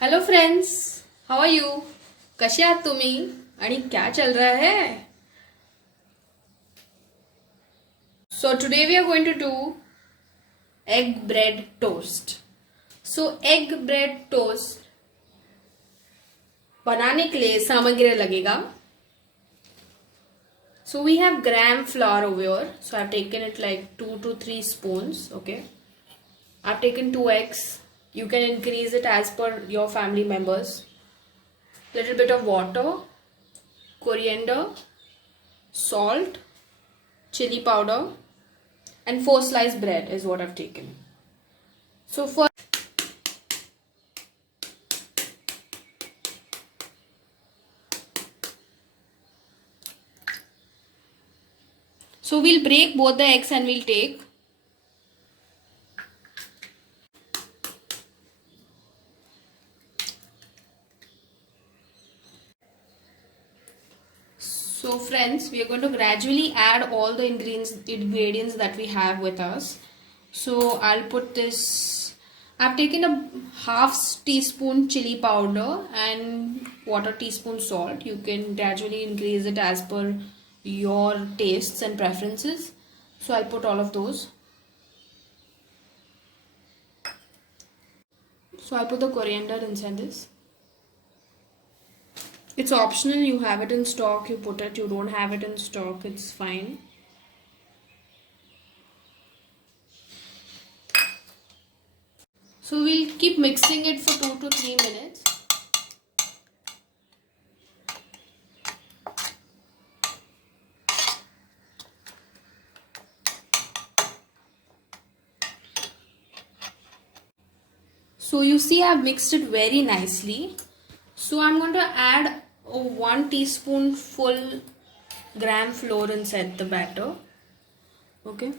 Hello friends, how are you? कसे आहात तुम्ही आणि क्या चल रहा है? So today we are going to do egg bread toast. So egg bread toast बनाने के लिए सामग्री लगेगा. So we have gram flour over here. So I've taken it like 2 to 3 spoons. Okay. I've taken 2 eggs. You can increase it as per your family members. Little bit of water, coriander, salt, chili powder, and 4 sliced bread is what I've taken. So for so we'll break both the eggs and we'll take. So friends, we are going to gradually add all the ingredients that we have with us. So I'll put this. I've taken a half teaspoon chili powder and quarter teaspoon salt. You can gradually increase it as per your tastes and preferences. So I'll put all of those. So I'll put the coriander inside this. It's optional, you have it in stock, you put it, you don't have it in stock, it's fine. So we'll keep mixing it for 2 to 3 minutes. So you see I've mixed it very nicely. So I'm going to add a 1 teaspoon full gram flour inside the batter. Okay.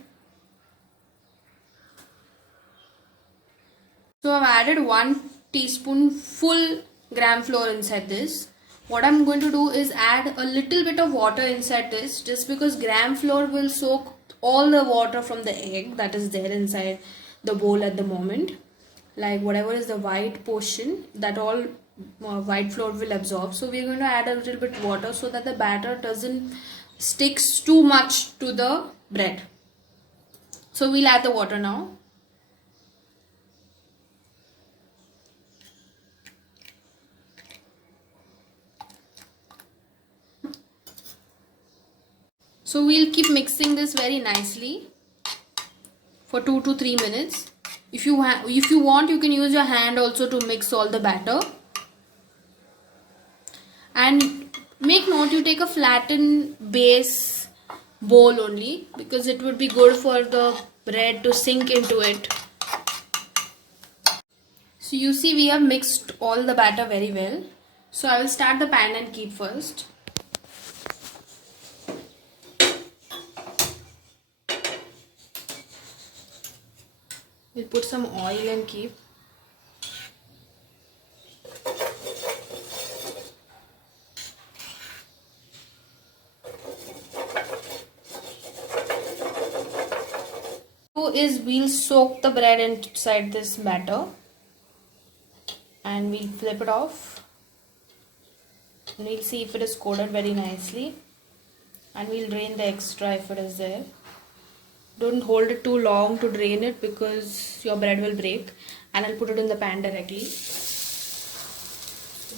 So I've added 1 teaspoon full gram flour inside this. What I'm going to do is add a little bit of water inside this, just because gram flour will soak all the water from the egg that is there inside the bowl at the moment. Like whatever is the white portion, that all white flour will absorb. So we're going to add a little bit water so that the batter doesn't sticks too much to the bread. So we'll add the water now. So we'll keep mixing this very nicely for 2 to 3 minutes. If you want, you can use your hand also to mix all the batter. And make note, you take a flattened base bowl only, because it would be good for the bread to sink into it. So you see we have mixed all the batter very well. So I will start the pan and keep first. We'll put some oil and keep. Is we'll soak the bread inside this batter and we'll flip it off and we'll see if it is coated very nicely, and we'll drain the extra if it is there. Don't hold it too long to drain it, because your bread will break. And I'll put it in the pan directly.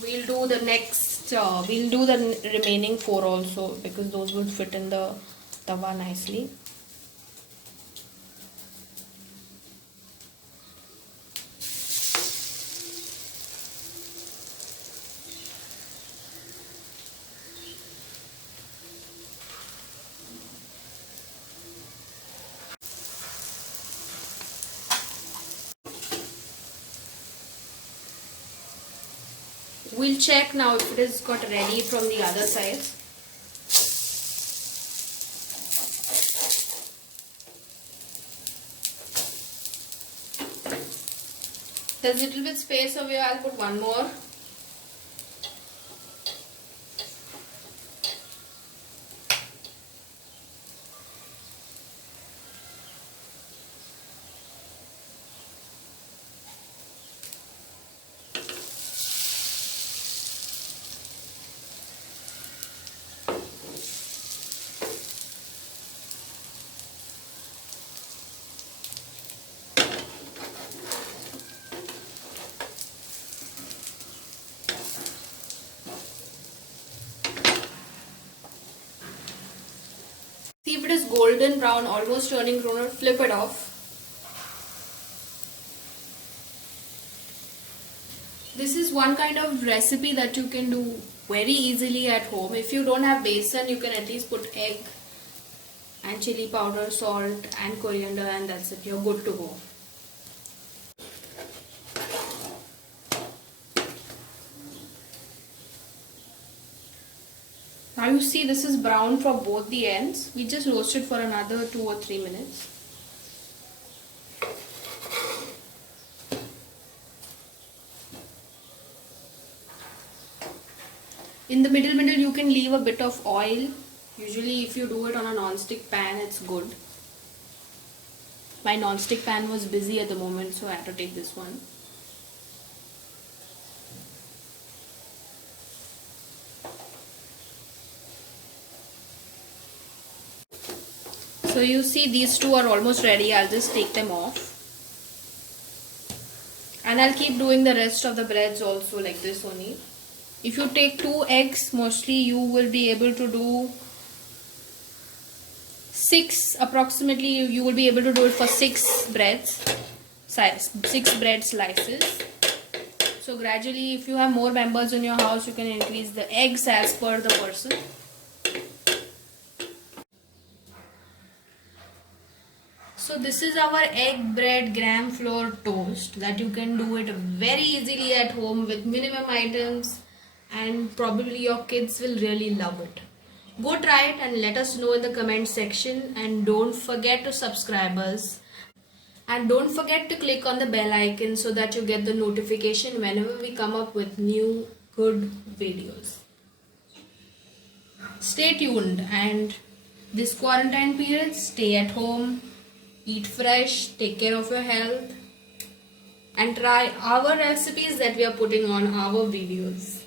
We'll do the next we'll do the remaining 4 also, because those will fit in the tawa nicely. We'll check now if it is got ready from the other side. There's a little bit space over here, I'll put one more. it is golden brown, almost turning brown, flip it off. This is one kind of recipe that you can do very easily at home. If you don't have besan, you can at least put egg and chili powder, salt and coriander, and that's it. You're good to go. Now you see this is brown from both the ends. We just roast it for another 2 or 3 minutes. In the middle you can leave a bit of oil. Usually if you do it on a non-stick pan, it's good. My non-stick pan was busy at the moment, so I had to take this one. So you see these two are almost ready. I'll just take them off. And I'll keep doing the rest of the breads also like this only. If you take 2 eggs, mostly you will be able to do 6 approximately. You will be able to do it for 6 breads, 6 bread slices. So gradually, if you have more members in your house, you can increase the eggs as per the person. So this is our egg bread gram flour toast that you can do it very easily at home with minimum items, and probably your kids will really love it. Go try it and let us know in the comment section, and don't forget to subscribe us, and don't forget to click on the bell icon so that you get the notification whenever we come up with new good videos. Stay tuned, and this quarantine period, stay at home, eat fresh, take care of your health, and try our recipes that we are putting on our videos.